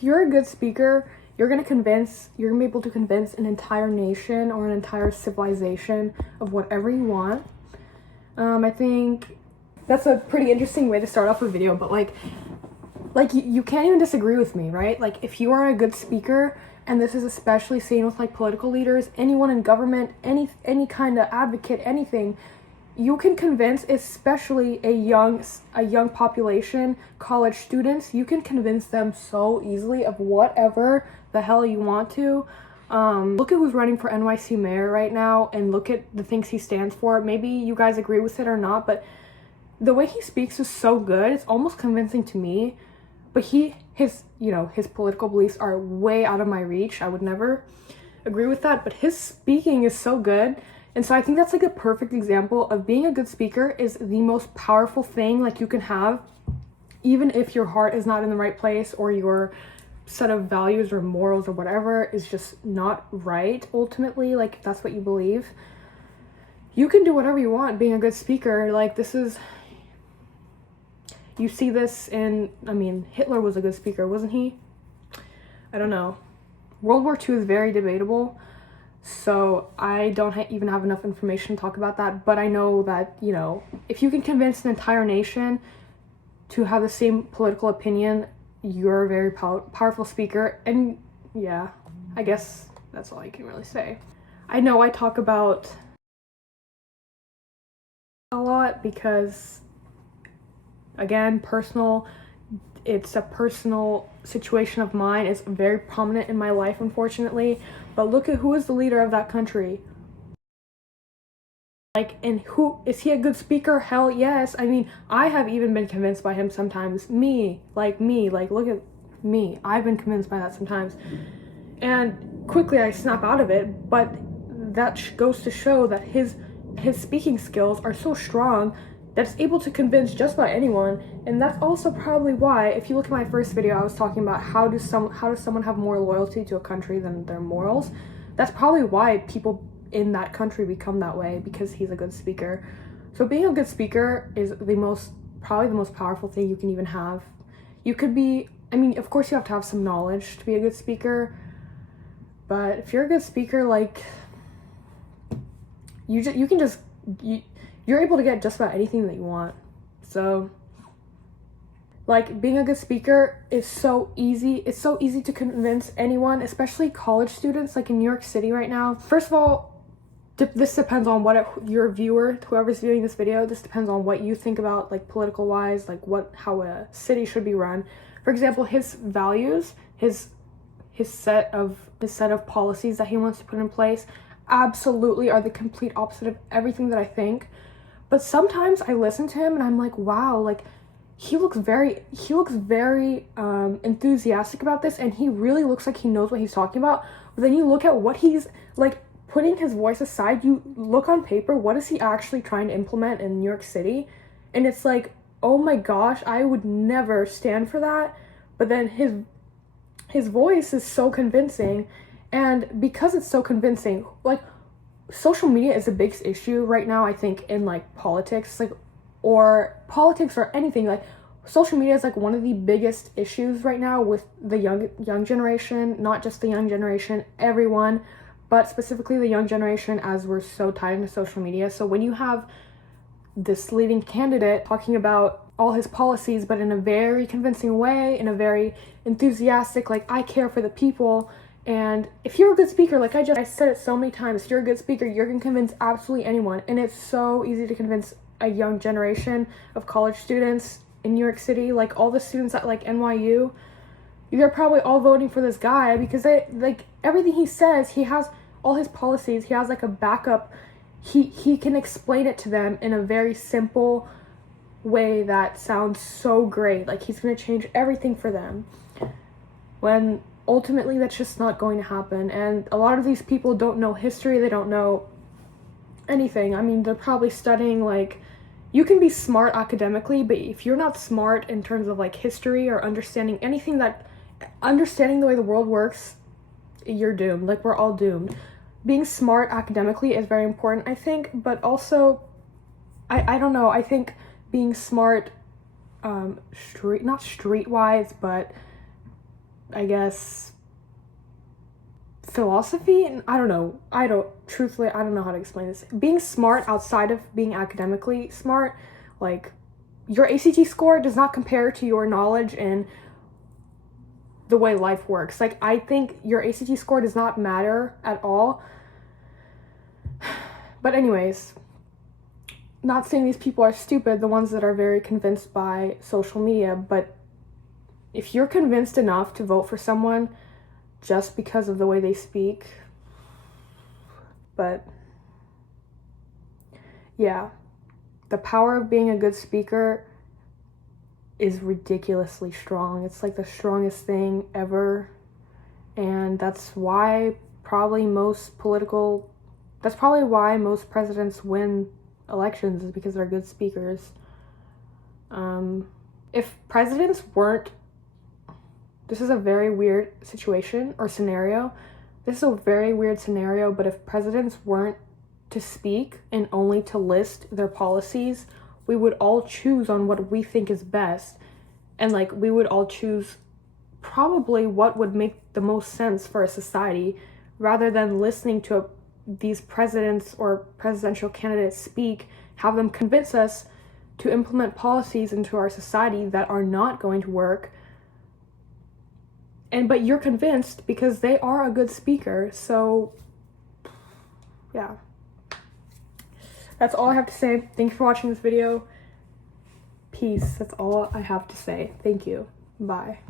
if you're a good speaker, you're gonna be able to convince an entire nation or an entire civilization of whatever you want. I think that's a pretty interesting way to start off a video, but like you can't even disagree with me, right? Like, if you are a good speaker, and this is especially seen with like political leaders, anyone in government, any kind of advocate, anything, you can convince, especially a young population, college students, you can convince them so easily of whatever the hell you want to. Look at who's running for NYC mayor right now, and look at the things he stands for. Maybe you guys agree with it or not, but the way he speaks is so good, it's almost convincing to me. But his political beliefs are way out of my reach. I would never agree with that, but his speaking is so good. And so I think that's like a perfect example of being a good speaker is the most powerful thing like you can have, even if your heart is not in the right place or your set of values or morals or whatever is just not right ultimately, like if that's what you believe. You can do whatever you want being a good speaker. Like, you see this in, Hitler was a good speaker, wasn't he? I don't know. World War II is very debatable, so I don't even have enough information to talk about that, but I know that, if you can convince an entire nation to have the same political opinion, you're a very powerful speaker. And yeah, I guess that's all I can really say. I know I talk about a lot because, again, it's a personal situation of mine. It's very prominent in my life, unfortunately. But look at who is the leader of that country. Like, and who is he? A good speaker? Hell yes. I have even been convinced by him sometimes. Like look at me. I've been convinced by that sometimes. And quickly I snap out of it, but that goes to show that his speaking skills are so strong that it's able to convince just about anyone. And that's also probably why, if you look at my first video, I was talking about how does someone have more loyalty to a country than their morals. That's probably why people in that country become that way, because he's a good speaker. So being a good speaker is probably the most powerful thing you can even have. You could be, of course you have to have some knowledge to be a good speaker, but if you're a good speaker, like, you're able to get just about anything that you want. So, like, being a good speaker is so easy. It's so easy to convince anyone, especially college students, like in New York City right now. First of all, this depends on your viewer, whoever's viewing this video, this depends on what you think about, like, political wise, like how a city should be run. For example, his values, his set of policies that he wants to put in place absolutely are the complete opposite of everything that I think. But sometimes I listen to him and I'm like, wow, like, he looks very enthusiastic about this, and he really looks like he knows what he's talking about. But then you look at what he's, like, putting his voice aside, you look on paper, what is he actually trying to implement in New York City? And it's like, oh my gosh, I would never stand for that. But then his voice is so convincing, and because it's so convincing, like, social media is the biggest issue right now, I think, in like politics, or anything. Like, social media is like one of the biggest issues right now with the young generation, not just the young generation, everyone, but specifically the young generation, as we're so tied into social media. So when you have this leading candidate talking about all his policies, but in a very convincing way, in a very enthusiastic, like, I care for the people. And if you're a good speaker, like I said it so many times, if you're a good speaker, you're gonna convince absolutely anyone. And it's so easy to convince a young generation of college students in New York City. Like, all the students at like NYU, they're probably all voting for this guy because like, everything he says, he has all his policies, he has like a backup. He can explain it to them in a very simple way that sounds so great. Like, he's gonna change everything for them, when ultimately that's just not going to happen. And a lot of these people don't know history, they don't know anything. They're probably studying, like, you can be smart academically, but if you're not smart in terms of like history or understanding the way the world works, you're doomed. Like, we're all doomed. Being smart academically is very important, I think, but also I don't know, I think being smart not streetwise, but I guess, philosophy, and I don't know, I don't know how to explain this. Being smart outside of being academically smart, like, your ACT score does not compare to your knowledge and the way life works. Like, I think your ACT score does not matter at all. But anyways, not saying these people are stupid, the ones that are very convinced by social media, but if you're convinced enough to vote for someone just because of the way they speak, but yeah, the power of being a good speaker is ridiculously strong. It's like the strongest thing ever, and that's why most presidents win elections, is because they're good speakers. If presidents weren't, this is a very weird situation or scenario. This is a very weird scenario, but if presidents weren't to speak and only to list their policies, we would all choose on what we think is best. And like, we would all choose probably what would make the most sense for a society, rather than listening to these presidents or presidential candidates speak, have them convince us to implement policies into our society that are not going to work. But you're convinced because they are a good speaker. So yeah, that's all I have to say. Thank you for watching this video. Peace. That's all I have to say. Thank you. Bye.